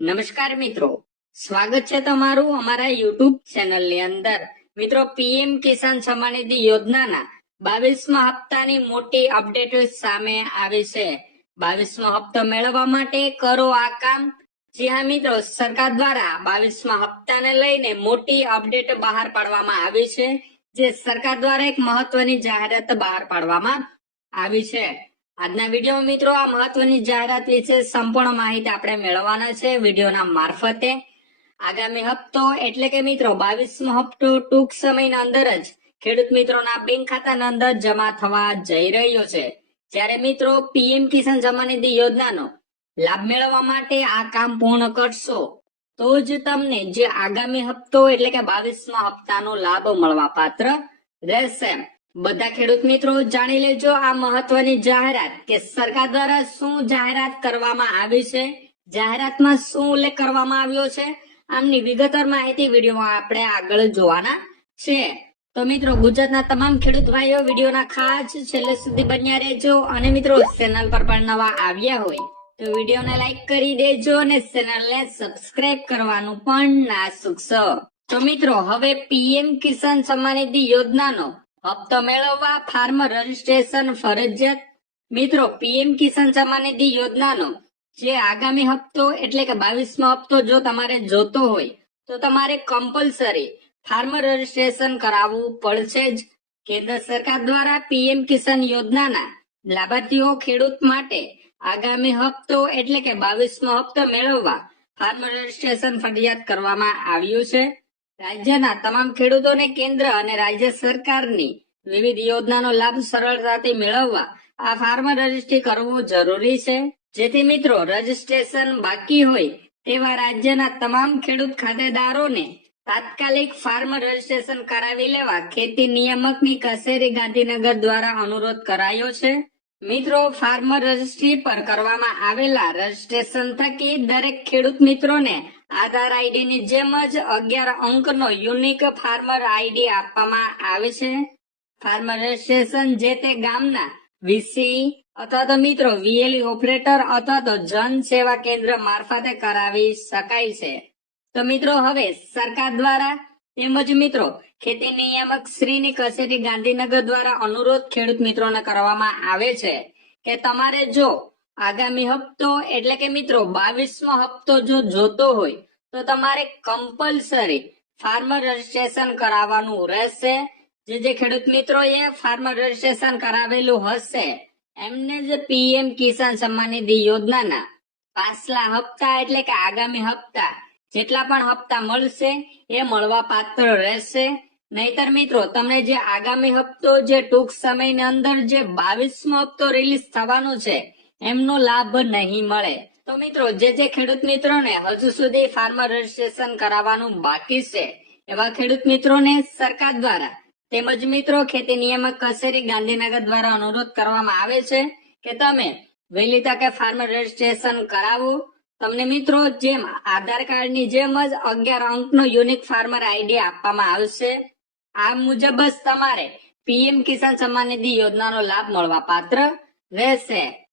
નમસ્કાર મિત્રો. સ્વાગત છે તમારું અમારા યુટ્યુબ ચેનલની અંદર. મિત્રો, પીએમ કિસાન સન્માન નિધિ યોજનાના બાવીસમા હપ્તાની મોટી અપડેટ સામે આવી છે. બાવીસમો હપ્તો મેળવવા માટે કરો આ કામ. જી હા, મિત્રો, સરકાર દ્વારા બાવીસમા હપ્તાને લઈને મોટી અપડેટ બહાર પાડવામાં આવી છે. જે સરકાર દ્વારા એક મહત્વની જાહેરાત બહાર પાડવામાં આવી છે. આજના વીડિયો મિત્રો આ મહત્વની જાહેરાત વિશે સંપૂર્ણ માહિતી આપણે મેળવવાના છે વિડીયોના મારફતે. આગામી હપ્તો એટલે કે મિત્રો બાવીસમો હપ્તો ટૂંક સમયના અંદર જ ખેડૂત મિત્રોના બેંક ખાતાના અંદર જમા થવા જઈ રહ્યો છે. જ્યારે મિત્રો પીએમ કિસાન સન્માન નિધિ યોજનાનો લાભ મેળવવા માટે આ કામ પૂર્ણ કરશો, તો જ તમને જે આગામી હપ્તો એટલે કે બાવીસમા હપ્તાનો લાભ મળવા પાત્ર રહેશે. બધા ખેડૂત મિત્રો જાણી લેજો આ મહત્વની જાહેરાત કે સરકાર દ્વારા શું જાહેરાત કરવામાં આવી છે? જાહેરાતમાં શું ઉલ્લેખ કરવામાં આવ્યો છે? આમની વિગતવાર માહિતી વિડીયોમાં આપણે આગળ જોવાના છે. તો મિત્રો, ગુજરાતના તમામ ખેડૂત ભાઈઓ, વિડીયોના ખાસ છેલ્લે સુધી બન્યા રહેજો અને મિત્રો, ચેનલ પર પણ નવા આવ્યા હોય તો વિડીયોને લાઈક કરી દેજો અને ચેનલને સબસ્ક્રાઇબ કરવાનું પણ ના ચૂકશો તો મિત્રો, હવે પીએમ કિસાન સન્માન નિધિ યોજનાનો હપ્તો મેળવવા ફાર્મ રજીસ્ટ્રેશન ફરજિયાત. મિત્રો, પીએમ કિસાન સન્માન નિધિ યોજનાનો જે આગામી હપ્તો, એટલે કે બાવીસમો હપ્તો જો તમારે જોતો હોય, તો તમારે કમ્પલસરી ફાર્મ રજીસ્ટ્રેશન કરાવવું પડશે જ. કેન્દ્ર સરકાર દ્વારા પીએમ કિસાન યોજનાના લાભાર્થીઓ ખેડૂત માટે આગામી હપ્તો, એટલે કે બાવીસમો હપ્તો મેળવવા ફાર્મ રજીસ્ટ્રેશન ફરજિયાત કરવામાં આવ્યું છે. રાજ્યના તમામ ખેડૂતોને કેન્દ્ર અને રાજ્ય સરકારની વિવિધ યોજનાનો લાભ સરળતાથી મેળવવા આ ફાર્મ રજીસ્ટ્રી કરવું જરૂરી છે. જેથી મિત્રો, રજીસ્ટ્રેશન બાકી હોય તેવા રાજ્યના તમામ ખેડૂત ખાતેદારોને તાત્કાલિક ફાર્મ રજીસ્ટ્રેશન કરાવી લેવા ખેતી નિયામકની કચેરી ગાંધીનગર દ્વારા અનુરોધ કરાયો છે. મિત્રો, ફાર્મર રજીસ્ટ્રી પર કરવામાં આવેલા રજીસ્ટ્રેશન થકી દરેક ખેડૂત મિત્રોને આધાર આઈડી ની જેમ જ અગિયાર અંકનો યુનિક ફાર્મર આઈડી આપવામાં આવે છે. ફાર્મર રજીસ્ટ્રેશન જે તે ગામના વીસી અથવા તો મિત્રો વીએલઈ ઓપરેટર અથવા તો જન સેવા કેન્દ્ર મારફતે કરાવી શકાય છે. તો મિત્રો હવે સરકાર દ્વારા તેમજ મિત્રો ખેતી નિયામક શ્રીની કચેરી ગાંધીનગર દ્વારા અનુરોધ ખેડૂત મિત્રોને કરવામાં આવે છે કે તમારે જો આગામી હપ્તો એટલે કે મિત્રો બાવીસમો હપ્તો જો જોતો હોય, તો તમારે કમ્પલસરી ફાર્મર રજીસ્ટ્રેશન કરાવવાનું રહેશે. જે જે ખેડૂત મિત્રો એ ફાર્મર રજીસ્ટ્રેશન કરાવેલું હશે, એમને જે પીએમ કિસાન સન્માન નિધિ યોજનાના પાછલા હપ્તા એટલે કે આગામી હપ્તા, જેટલા પણ હપ્તા મળશે એ મળવા પાત્ર રહેશે. નહીતર મિત્રો, તમને જે આગામી હપ્તો જે ટૂંક સમયની અંદર જે બાવીસમો હપ્તો રિલીઝ થવાનો છે એમનો લાભ નહીં મળે. તો મિત્રો, જે જે ખેડૂત મિત્રોને હજુ સુધી ફાર્મર રજીસ્ટ્રેશન કરાવવાનું બાકી છે, એવા ખેડૂત મિત્રોને સરકાર દ્વારા તેમજ મિત્રો ખેતી નિયામક કચેરી ગાંધીનગર દ્વારા અનુરોધ કરવામાં આવે છે કે તમે વહેલી તકે ફાર્મર રજીસ્ટ્રેશન કરાવો. તમને મિત્રો, જેમ આધાર કાર્ડની જેમ જ અગિયાર અંકનો યુનિક ફાર્મર આઈડી આપવામાં આવશે. આ મુજબ જ તમારે પીએમ કિસાન સન્માન નિધિ યોજનાનો લાભ મળવા પાત્ર રહેશે.